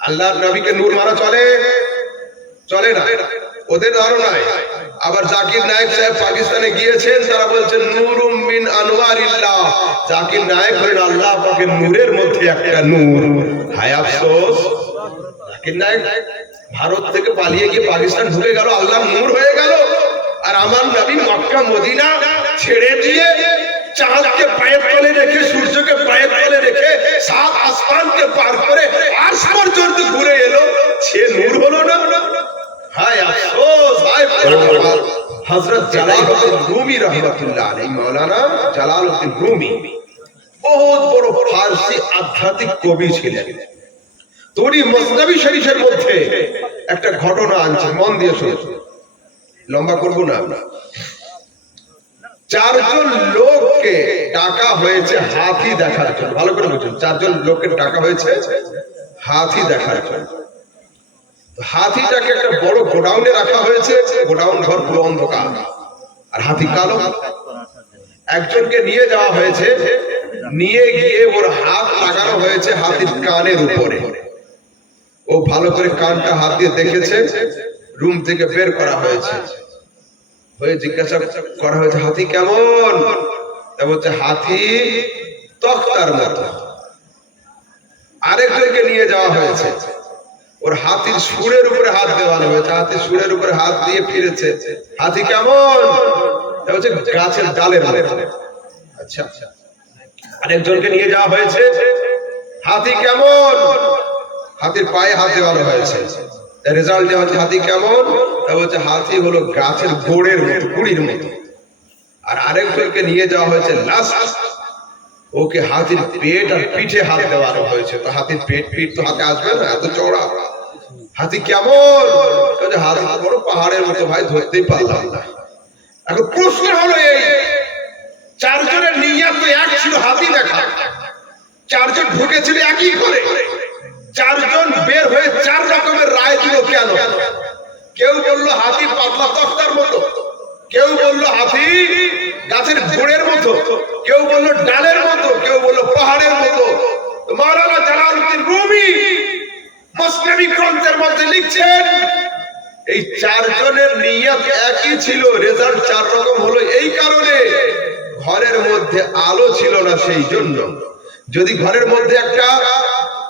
আল্লাহর নবীকে নূর মারা চলে? চলে না। ওদের ধারণায়। আবার জাকির নায়েক সাহেব পাকিস্তানে গিয়েছেন, তারা বলছেন, নূরুম মিন আনোয়ারিল্লাহ জাকির নায়েক হলেন আল্লাহ পাকের নূরের মধ্যে একটা নূর। হায় আফসোস। জাকির নায়েক ভারত থেকে পালিয়ে গিয়ে পাকিস্তান ঢুকে গেল আল্লাহ নূর হয়ে গেল। আর আমার নবী মক্কা, মদিনা ছেড়ে দিয়ে চাঁদকে পায়ের তলে রেখে, সূর্যকে পায়ের তলে রেখে সাত আসমানকে পার করে আজ পর্যন্ত ঘুরে এলো। সে নূর হলো না। একটা ঘটনা আনছে, মন দিয়ে শুনুন। লম্বা করব না চারজন লোককে ডাকা হয়েছে হাতি দেখার জন্য। ভালো করে বুঝুন, চারজন লোককে ডাকা হয়েছে হাতি দেখার জন্য। হাতিটাকে একটা বড় গোডাউনে রাখা হয়েছে, গোডাউন ঘর পুরো অন্ধকার। আর হাতি কালো। একজনকে নিয়ে যাওয়া হয়েছে, নিয়ে গিয়ে ওর হাত লাগানো হয়েছে হাতির কানের উপরে। ও ভালো করে কানটা হাত দিয়ে দেখেছে, রুম থেকে বের করা হয়েছে। হয়ে জিজ্ঞাসা করা হয়েছে, হাতি কেমন? বলছে, হাতি তক্তার মতো। আরেকজনকে নিয়ে যাওয়া হয়েছে। ওর হাতির সুরের উপরে হাত দেওয়ানো হয়েছে, হাতির সুরের উপরে হাত দিয়ে ফিরেছে। হাতি কেমন? বলছে, গাছের মতো। আচ্ছা আরেকজনকে নিয়ে যাওয়া হয়েছে, হাতি কেমন? হাতির পায়ে হাত দেওয়ানো হয়েছে। রেজাল্ট দেওয়া হাতি কেমন? বলছে, হাতি হলো গাছের গোড়ের মতো, কুড়ির মতো। আর আরেকজনকে নিয়ে যাওয়া হয়েছে লাস্ট ওকে হাতির পেট আর পিঠে হাত দেওয়ানো হয়েছে। তো হাতির পেট পিঠ তো হাতে আসবে না, এত চওড়া। হাতি কেমন? হাতি বড় পাহাড়ের মতো, ভাই, ধরতেই পারলাম না। এখন প্রশ্ন হলো এই, চারজনের নিয়াত তো এক ছিল হাতি দেখা। চারজন ঢুকেছিল একই করে চারজন বের হয়ে চার রকমের রায় দিল কেন? কেউ বলল, হাতি পাতলা তক্তার মতো। কেউ বলল, হাতি গাছের গোড়ের মতো। কেউ বলল, ডালের মতো। কেউ বলল, পাহাড়ের মতো। তো মাওলানা জালালউদ্দিন রুমি মুসলিমি গ্রন্থের মধ্যে লিখছেন, এই চারজনের নিয়ত একই ছিল, রেজাল্ট চার রকম হলো এই কারণে ঘরের মধ্যে আলো ছিল না সেই জন্য যদি ঘরের মধ্যে একটা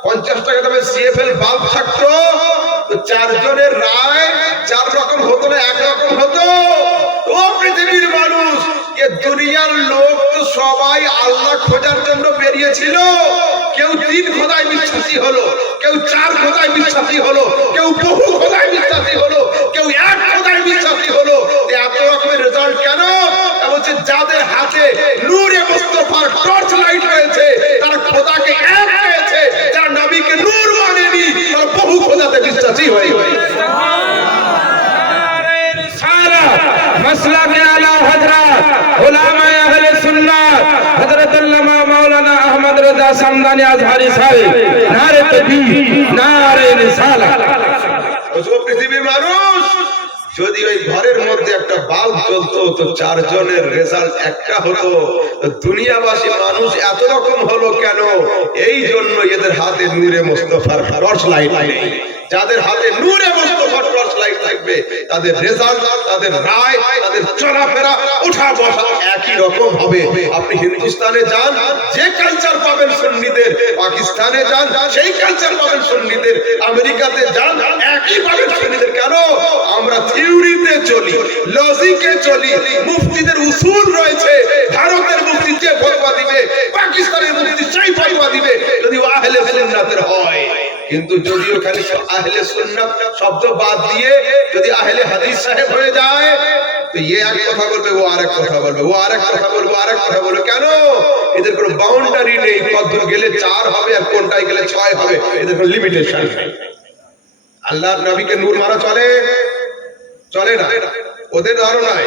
পঞ্চাশ টাকা দামের সিএফএল বাল্ব থাকতো। চারজনের রায় চার রকম হতো না, এক রকম হতো। ও পৃথিবীর মানুষ, এ দুনিয়ার লোক তো সবাই আল্লাহ খোঁজার জন্য বেরিয়েছিল। কেউ তিন খোদায় বিশ্বাসী হলো, কেউ চার খোদায় বিশ্বাসী হলো, কেউ বহু খোদায় বিশ্বাসী হলো, কেউ এক যদি ওই ঘরের মধ্যে একটা বাল্ব তো একটা দুনিয়াবাসী মানুষ এত রকম হলো কেন? এই জন্য এদের হাতে নূরে মোস্তফার টর্চ লাইন যাদের হাতে নূরে মোস্তফার টর্চ লাইট থাকবে, তাদের রেজাল্ট, তাদের রায়, তাদের চলাফেরা, ওঠা বসা একই রকম হবে। আপনি হিন্দুস্তানে যান, যে কালচার পাবেন সুন্নিদের, পাকিস্তানে যান, সেই কালচার পাবেন সুন্নিদের, আমেরিকাতে যান, একই পাবেন সুন্নিদের। কেন? আমরা থিওরিতে চলি লজিকে চলি, মুফতিদের উসুল রয়েছে, ভারতের মুফতি যে ফতোয়া দিবে, পাকিস্তানের মুফতি সেই ফতোয়া দিবে। যদি আহলে সুন্নাতের হয় কিন্তু যদি ওখানে আহলে সুন্নাত শব্দ বাদ দিয়ে যদি আহলে হাদিস সাহেব হয়ে যায়, তো ইয়ে এক কথা বলবে, ও আরেক কথা বলবে, ও আরেক কথা বলবে আরেক কথা বলবে। কেন? এদের কোনো বাউন্ডারি নেই কদ্দূর গেলে চার হবে আর কোনটায় গেলে ছয় হবে, এদের কোনো লিমিটেশন নেই। আল্লাহর নবীকে নূর মারা চলে? চলে না। ওদের ধারণায়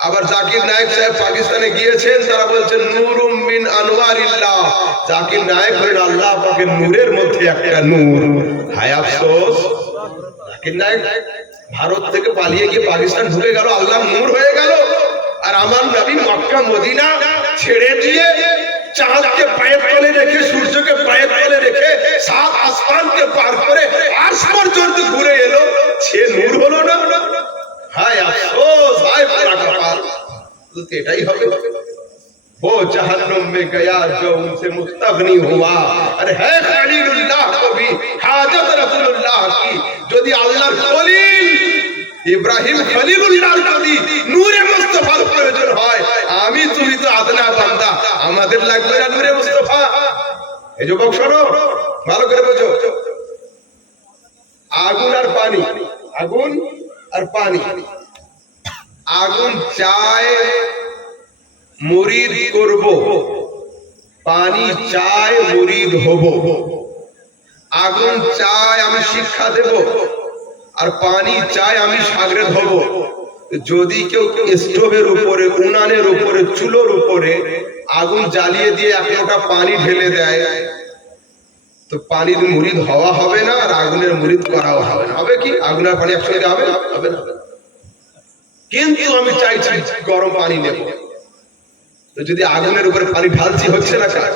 আবার জাকির নায়েক সাহেব পাকিস্তানে গিয়েছেন, তারা বলছেন, নূরুম মিন আনোয়ারিল্লাহ জাকির নায়েক হলেন আল্লাহ পাকের নূরের মধ্যে একটা নূর। হায় আফসোস। জাকির নায়েক ভারত থেকে পালিয়ে গিয়ে পাকিস্তান ঢুকে গেল, আল্লাহ নূর হয়ে গেল। আর আমার নবী মক্কা, মদিনা ছেড়ে দিয়ে চাঁদকে পায়ে তলে রেখে, সূর্যকে পায়ের তলে রেখে সাত আসমানকে পার করে আজ পর্যন্ত ঘুরে এলো। সে নূর হলো না। হায় আফসোস। তো এটাই হবে वो जहन्नुम में गया जो उनसे मुस्तगनी हुआ अरे है खलीलुल्लाह को भी हाजत रसूलुल्लाह की যদি আল্লাহর খলিল ইব্রাহিম খলিলুল্লাহর যদি নূরে মুস্তাফার প্রয়োজন হয় আমি তুমি তো আদনা বান্দা আমাদের লাগবে না নূরে মুস্তাফা এই যুবক শোনো ভালো করে বোঝো আগুন আর পানি আগুন আর পানি আগুন চায়, মুরিদ করব। পানি চায়, মুরিদ হব। আগুন চায়, আমি শিক্ষা দেব। আর পানি চায়, আমি সাগরেদ হব যদি কেউ স্টোভের উপরে, উনানের উপরে, চুলোর উপরে আগুন জ্বালিয়ে দিয়ে এক লোটা পানি ঢেলে দেয়, তো পানির মুরিদ হওয়া হবে না, আর আগুনের মুরিদ করাও হবে না। হবে কি? আগুনের পানি একসঙ্গে হবে হবে না। কিন্তু আমি চাইছি গরম পানি নেব। তো যদি আগুনের উপরে পানি ঢালছি, হচ্ছে না কাজ?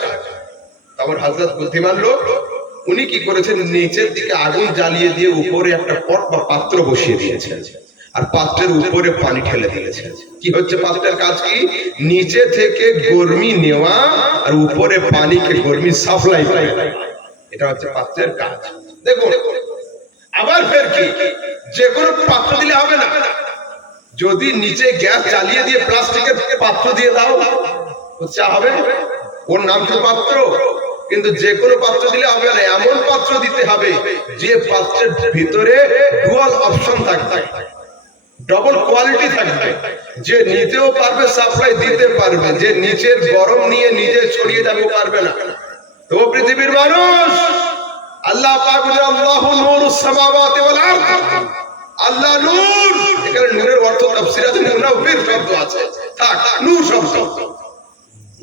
আমার হাজরত বুদ্ধিমান লোক, উনি কি করেছেন? নিচের দিকে আগুন জ্বালিয়ে দিয়ে উপরে একটা পট বা পাত্র বসিয়ে দিয়েছেন। আর পাত্রের উপরে পানি ঠেলে দিয়েছেন। কি হচ্ছে পাত্রের কাজ কি? নিচে থেকে গরমি নেওয়া আর উপরে পানিকে গরমি সাপ্লাই এটা হচ্ছে পাত্রের কাজ। দেখুন, আবার ফের কি? যে কোনো পাত্র দিলে হবে না। যদি নিচে গ্যাস জ্বালিয়ে দিয়ে প্লাস্টিকের পাত্র দিয়ে দাও চা হবে। ওর নাম কি পাত্র। কিন্তু যে কোনো পাত্র দিলে হবে না এমন পাত্র দিতে হবে যে পাত্রের ভিতরে ডুয়াল অপশন থাকবে। ডবল কোয়ালিটি থাকবে। যে নিতেও পারবে সাপ্লাই দিতে পারবে। যে নিচের গরম নিয়ে নিজে ছড়িয়ে যাবে, পারবে না। তো পৃথিবীর মানুষ, আল্লাহ পাক বলে, আল্লাহু সামাওয়াতি ওয়াল আরদ। আল্লাহ নূর এখানে নূরের অর্থ শব্দ আছে। থাক, নূর শব্দ।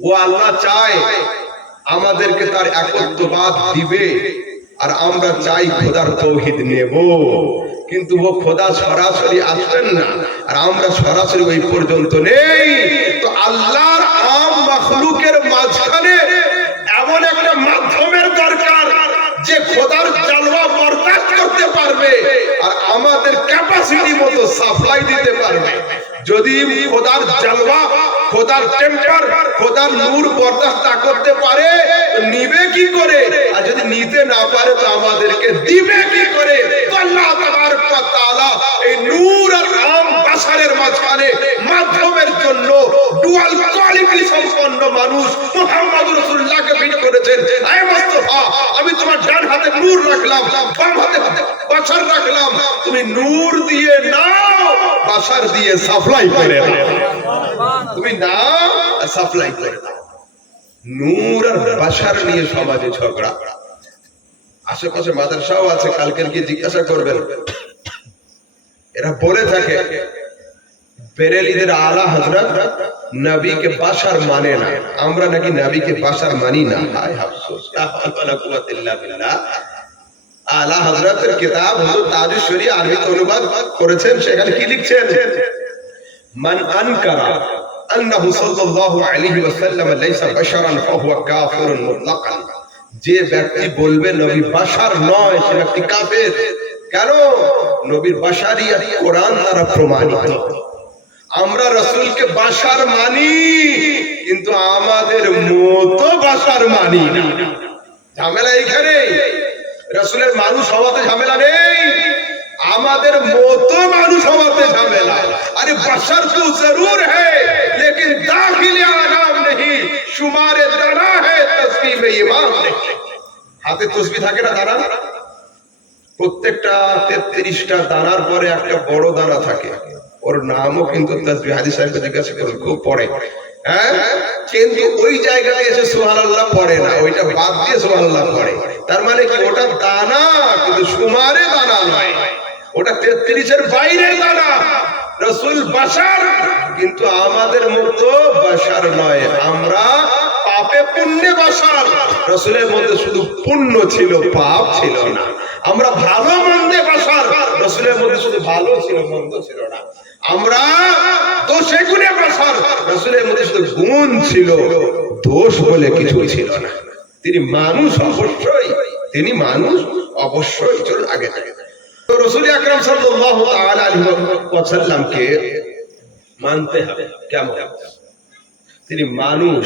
ও আল্লাহ চায় আমাদেরকে তার একত্ববাদ দিবে, আর আমরা চাই খোদার তৌহিদ নেব। কিন্তু ও খোদা সরাসরি আসবেন না, আর আমরা সরাসরি ওই পর্যন্ত নেই। তো আল্লাহর আম মাখলুকের মাঝখানে এমন একটা মাধ্যমের দরকার যে খোদার জালওয়া বরদাস্ত করতে পারবে আর আমাদের ক্যাপাসিটি মতো সাপ্লাই দিতে পারবে। যদি খোদার জলবা, খোদার টেম্পার খোদার নূর বরদাস্ত করতে পারে নিবে কি করে? আর যদি নিতে না পারে, তো আমাদেরকে দিবে কি করে? আল্লাহ তাআলা এই নূর আর বাশারের মাঝখানে মাধ্যমের জন্য ডুয়াল কোয়ালিটি সম্পন্ন মানুষ মুহাম্মদ রাসূলুল্লাহকে ফিট করেছেন। মুস্তাফা, আমি তোমার ডান হাতে নূর রাখলাম, বাম হাতে রাখলাম। তুমি নূর দিয়ে নাও দিয়ে সাপ্লাই করে তুমি সাপ্লাই করে নূর আর নিয়ে সমাজে ঝগড়া। আশেপাশে মাদ্রাসাও আছে, কালকের গিয়ে জিজ্ঞাসা করবেন। এরা বলে থাকে বেরেলিদের আলা হজরত নবীকে বাসার মানে না আমরা নাকি নবীকে বাসার মানি না হায় আফসোস লা হাওলা ওয়ালা কুওয়াতা ইল্লা বিল্লাহ আলা হজরতের কিতাব হুজুর তাজুশ্বরী আরবিতে অনুবাদ করেছেন সেখানে কি লিখছেন من أنكر أنه صلى الله عليه وسلم ليس بشرا فهو كافر مطلقا যে ব্যক্তি বলবে নবী বাশার নয় সে ব্যক্তি কাফের কেন নবীর বাশারিয়াত কোরআন দ্বারা প্রমাণিত আমরা রসুলকে বাসার মানি, কিন্তু আমাদের মতো বাসার মানি ঝামেলা এইখানে। রসুলের মানুষ হওয়াতে ঝামেলা নেই। আমাদের মতো মানুষ হওয়াতে ঝামেলা। আরে বাসার তো জরুর হ্যাঁ দাখিলে আরাম নেই সুমারে দানা হ্যাঁ ইমাম হাতে তসবি থাকে না দানা? প্রত্যেকটা তেত্রিশটা দাঁড়ার পরে একটা বড় দাঁড়া থাকে। ওর নামও কিন্তু তসবি হাজি সাহেবকে জিজ্ঞাসা করুন খুব পড়ে। হ্যাঁ? কিন্তু ওই জায়গায় এসে সুহান আল্লাহ পড়ে না, ওইটা বাদ দিয়ে সুহান আল্লাহ পড়ে। তার মানে কি, ওটা দানা, কিন্তু সুমারে দানা নয়। ওটা তেত্রিশের বাইরের দানা। রসুল বাসার কিন্তু আমাদের মতো বাসার নয়। আমরা পাপে পুণ্যে বাসার রসুলের মধ্যে শুধু পুণ্য ছিল, পাপ ছিল না। আমরা ভালো মন্দে বাসার রসুলের মধ্যে শুধু ভালো ছিল, মন্দ ছিল না। আমরা তো গুণে বাসার রসুলের মধ্যে শুধু গুণ ছিল, দোষ বলে কিছুই ছিল না। তিনি মানুষ অবশ্যই, তিনি মানুষ অবশ্যই চলুন আগে আগে তো রসুল আকরাম সাল্লাল্লাহু তাআলা আলাইহি ওয়াসাল্লামকে মানতে হবে। কেমন? তিনি মানুষ,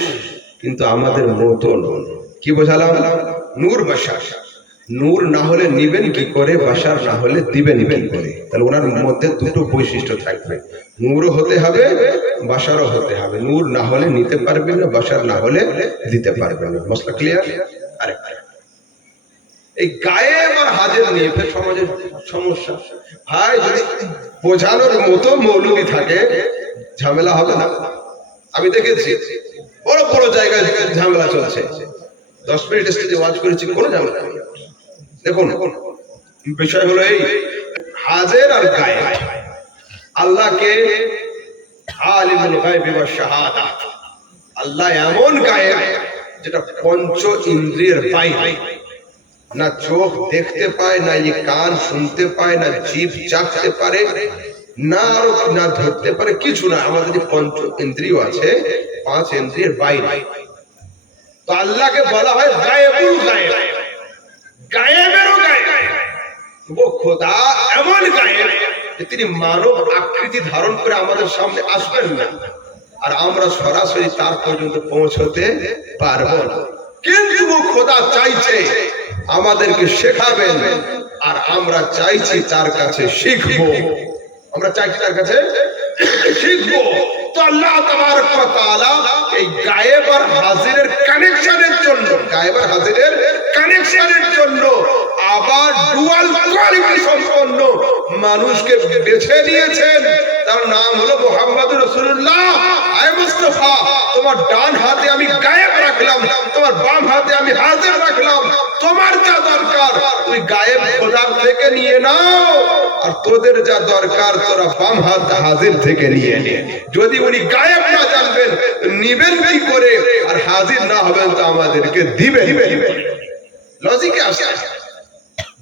কিন্তু আমাদের মতো নন কি বোঝালাম? নূর বাসার নূর না হলে নিবেন কি করে? বাসার না হলে দিবেন কি করে? তাহলে ওনার মধ্যে দুটো বৈশিষ্ট্য থাকবে। নূরও হতে হবে, বাসারও হতে হবে। নূর না হলে নিতে পারবেন না, বাসার না হলে দিতে পারবেন না। মশলা ক্লিয়ার আরেকটা। এই গায়েব আর হাজের নিয়ে ফের সমাজের সমস্যা। ভাই, যদি বোঝানোর মতো মৌলবী থাকে, ঝামেলা হবে না। আমি দেখেছি, বড় বড় জায়গায় ঝামেলা চলছে। দশ মিনিট স্টেজে ওয়াজ করেছি, কোনো ঝামেলা নেই। দেখুন, বিষয় হলো এই, হাজের আর গায়ে আল্লাহকে আলিমুল গায়বি শাহাদা। আল্লাহ এমন গায়েব যেটা পঞ্চ ইন্দ্রিয়ের বাইরে। না চোখ দেখতে পায়, না এই কান শুনতে পায়, না জিভ চাখতে পারে, না আরও না ধরতে পারে, কিছু না। আমাদের যে পঞ্চ ইন্দ্রিয় আছে, পাঁচ ইন্দ্রিয়ের বাইরে। তো আল্লাহকে বলা হয় গায়েবুল গায়েব। গায়েবেরও গায়েব খোদা এমন গায়েব যে তিনি মানব আকৃতি ধারণ করে আমাদের সামনে আসবেন না। আর আমরা সরাসরি তার পর্যন্ত পৌঁছতে পারব না। কিন্তু খোদা চাইছে আমাদেরকে শেখাবেন আর আমরা চাইছি তার কাছে শিখব। আমরা চাইছি তার কাছে শিখব। হাজিরের কানেকশনের আবার মানুষকে বেছে নিয়েছেন। তার নাম হলো মোহাম্মদ রসুল্লাহ তোমার ডান হাতে আমি গায়েব রাখলাম, তোমার বাম হাতে আমি হাজির রাখলাম, তোমার যা দরকার তুই গায়েব খোদার থেকে নিয়ে নাও। আর তোদের যা দরকার তোরা বাম হাত হাজির থেকে নিয়ে যদি উনি গায়েব না জানবেন, নিবেন কি করে? আর হাজির না হবেন তো আমাদেরকে দিবেন লজিকে আসে।